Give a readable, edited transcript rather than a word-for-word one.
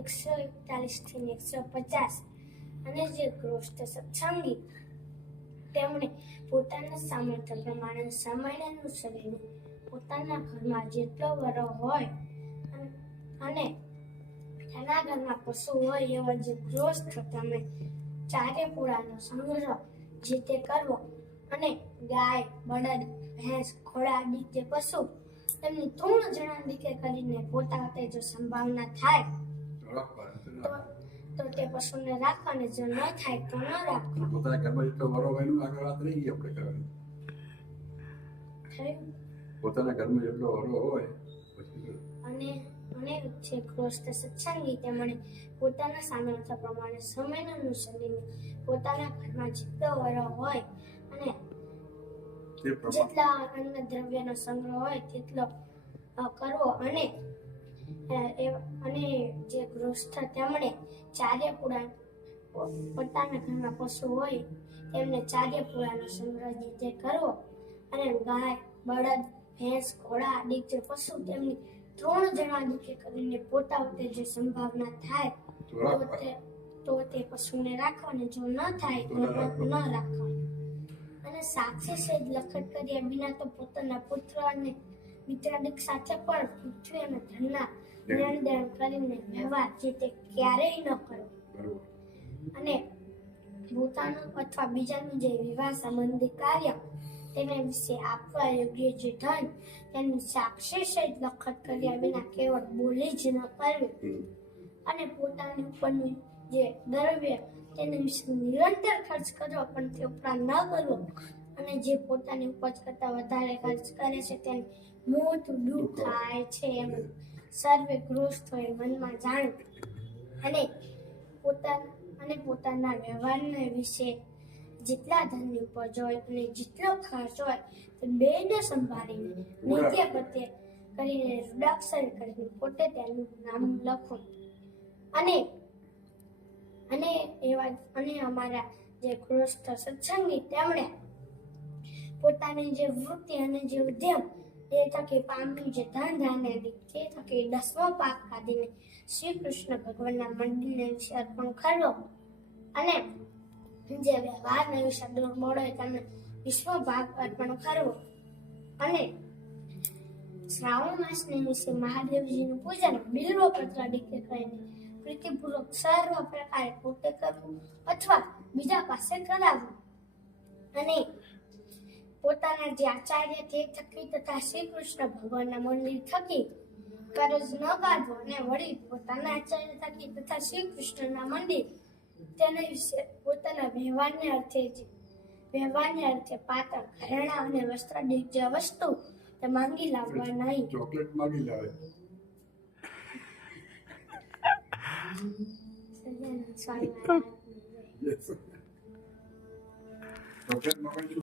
141 થી 150 અને જે ગૃહસ્થ સત્સંગી તેમણે પોતાના સામર્થ્ય પ્રમાણે સમયને અનુસરીને પોતાના ઘરમાં જેટલો વરો હોય અને તેના ઘરમાં પશુ હોય એવા જે ગૃહસ્થ તમે ચારે પૂળાનો સંગ્રહ જે તે કરવો અને ગાય, બળદ, ભેંસ, ઘોડા આદિ જે પશુ તેમની 3 જણા દીકે કરીને પોતાને જો સંભાવના થાય તો તે પશુને રાખવાને, જો ન થાય તો ન રાખવા. પોતાના ઘરમાં જેટલો વરો હોય એનું આગળ વાત નહીં આપણે કરવાની. પોતાના ઘરમાં જેટલો વરો હોય અને જે ગૃહસ્થ સત્સંગી તેમણે પોતાના સામર્થ્ય પ્રમાણે સમયને અનુસરીને પોતાના ઘરમાં જેટલો વરો હોય અને જેટલા અન્ન દ્રવ્યનો સંગ્રહ હોય તેટલો કરવો અને જે ગૃહસ્થ તેમણે ચારે પૂળા પોતાના ઘરમાં પશુ હોય તેમને ચારે પૂળાનો સંગ્રહ જે તે કરવો અને ગાય, બળદ, ભેંસ, ઘોડા આદિ જે પશુ તેમની 3 જણા દીકે કરીને પોતાને જે સંભાવના થાય તો તે પશુને રાખવાને, જો ન થાય તો ન રાખવા. અને સાક્ષી સહિત લખત કર્યા વિના તો પોતાના પુત્ર અને મિત્રાદિક સાથે પણ પૃથ્વી અને ધનના લેણદેણ કરીને વ્યવહાર જે તે ક્યારેય ન કરવો. અને પોતાનું અથવા બીજાનું જે વિવાહ સંબંધી કાર્ય તેના વિશે આપવા યોગ્ય જે ધન તેની સાક્ષી સહિત લખત કર્યા વિના કેવળ બોલી જ ન કરવી. અને પોતાની ઉપરનું જે દ્રવ્ય તેના વિશે નિરંતર ખર્ચ કરવો પણ તે ઉપરાંત ન કરવો. અને જે પોતાની ઉપજ કરતા વધારે ખર્ચ કરે છે તેને મોટું દુઃખ થાય છે એમ સર્વે ગૃહસ્થોએ મનમાં જાણ્યું. અને પોતાના વ્યવહારના વિશે જેટલા ધનની ઉપજ હોય અને જેટલો ખર્ચ હોય તે બેને સંભાળીને નિત્ય પ્રત્યે કરીને રૂડાક્ષર કરીને પોતે તેનું નામ લખવું. અને અમારા જે ગૃહસ્થ સત્સંગી તેમણે પોતાની જે વૃત્તિ અને જે ઉદ્યમ તે થકી પામ્યું જે ધન ધાન્ય તે થકી 10મો ભાગ કાઢીને શ્રી કૃષ્ણ ભગવાનના મંદિરને વિશે અર્પણ કરવો અને જે વ્યવહારના વિશે દુર્બળ હોય તેમને 20મો ભાગ અર્પણ કરવો. અને શ્રાવણ માસને વિશે મહાદેવજીનું પૂજન બિલ્વપત્ર દીકે કરીને પ્રીતિપૂર્વક સર્વ પ્રકારે પોતે કરવું અથવા બીજા પાસે કરાવવું. અને પોતાના જે આચાર્ય તે થકી તથા શ્રી કૃષ્ણ ભગવાનના મંદિર થકી કરજ ન કાઢવો અને વળી પોતાના આચાર્ય થકી તથા શ્રી કૃષ્ણના મંદિર તેના વિશે પોતાના વ્યવહારને અર્થે પાત્ર ઘરેણા અને વસ્ત્ર જે વસ્તુ તે માંગી લાવવા નહીં. ચોકલેટ માંગી લાવે. ચોકલેટ માંગી